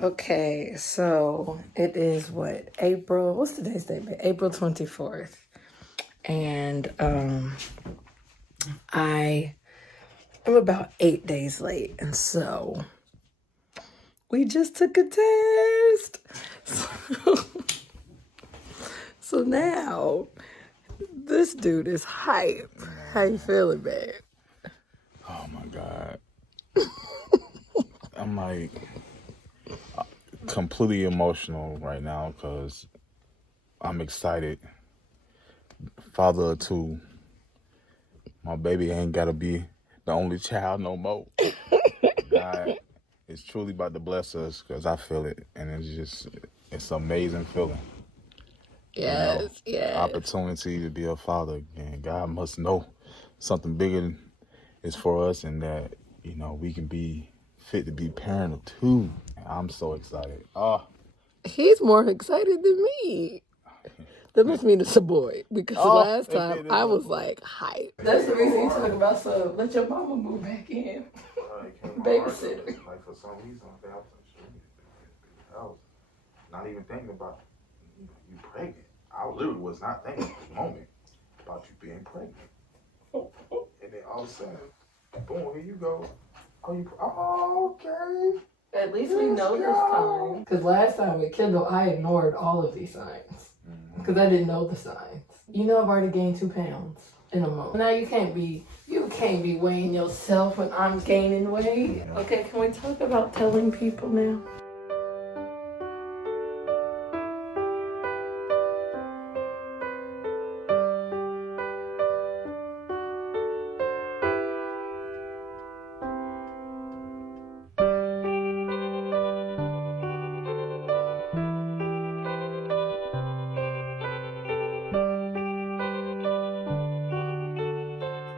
Okay, so it is April, what's today's date? April 24th. And I am about 8 days late. And so we just took a test. So now this dude is hype. How you feeling, man? Oh my God. I'm like completely emotional right now because I'm excited. Father of two. My baby ain't gotta be the only child no more. God is truly about to bless us because I feel it, and it's an amazing feeling. Yes, yes. Opportunity to be a father, and God must know something bigger is for us, and that we can be fit to be parent of two. I'm so excited. He's more excited than me. That must mean it's a boy, because last time I was like hype. That's the reason you talk about, so let your mama move back in. Babysitter. Like for some reason, I was not even thinking about you pregnant. I literally was not thinking at the moment about you being pregnant. And then all of a sudden, boom, here you go. Okay. At least we know this time. Because last time with Kindle, I ignored all of these signs. Because I didn't know the signs. You know I've already gained 2 pounds in a month. Now you can't be weighing yourself when I'm gaining weight. Okay, can we talk about telling people now?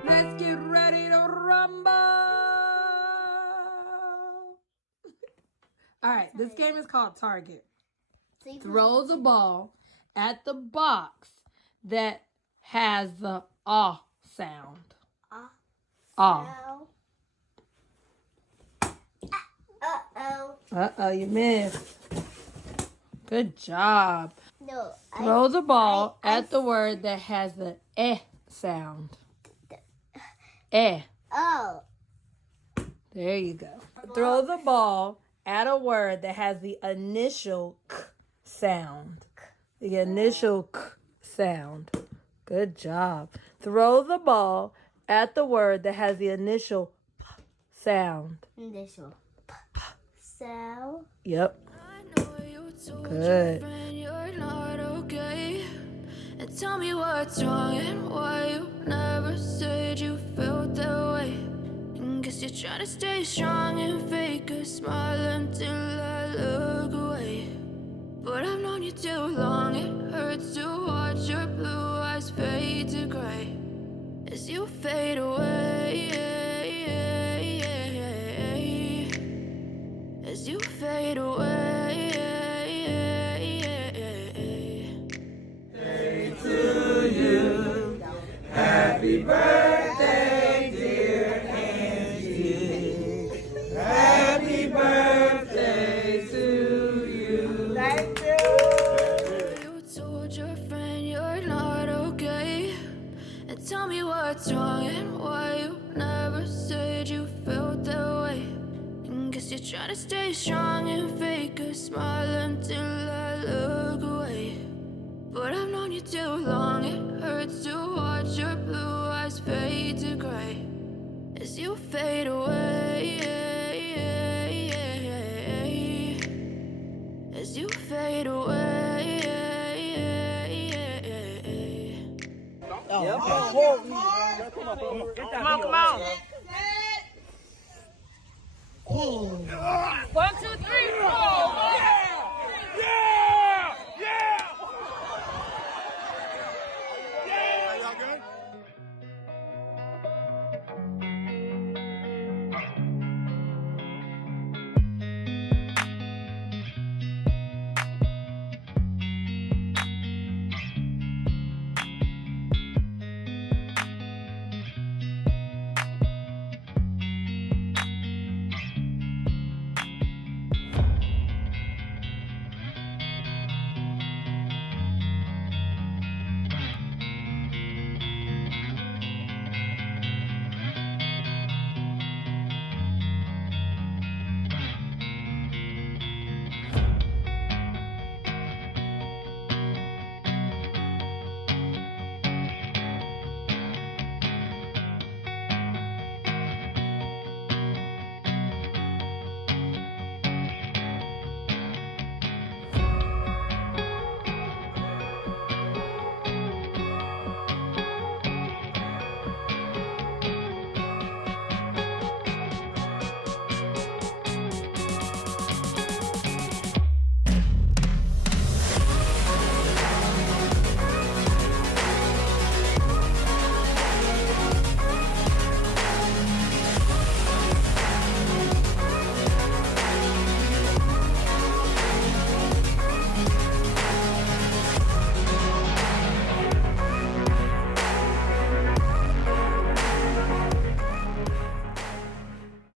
Let's get ready to rumble. All right, this game is called Target. Throw the ball at the box that has the ah sound. Ah. Uh-oh, you missed. Good job. No. Throw the ball at the word that has the eh sound. Eh. Oh. There you go. Throw the ball at a word that has the initial k sound. The initial k sound. Good job. Throw the ball at the word that has the initial p sound. Initial p sound. Yep. Good. You're not okay. And tell me what's wrong and why you never said you felt that way. And guess you're trying to stay strong and fake a smile until I look away. But I've known you too long, it hurts to watch your blue eyes fade to gray as you fade away. As you fade away. Happy birthday, dear Angie. Happy birthday to you. Thank you. You told your friend you're not okay. And tell me what's wrong and why you never said you felt that way. And guess you're trying to stay strong and fake a smile until I look away. But I've known you too long, it hurts to watch your blue eyes fade to gray as you fade away. As you fade away. Come on.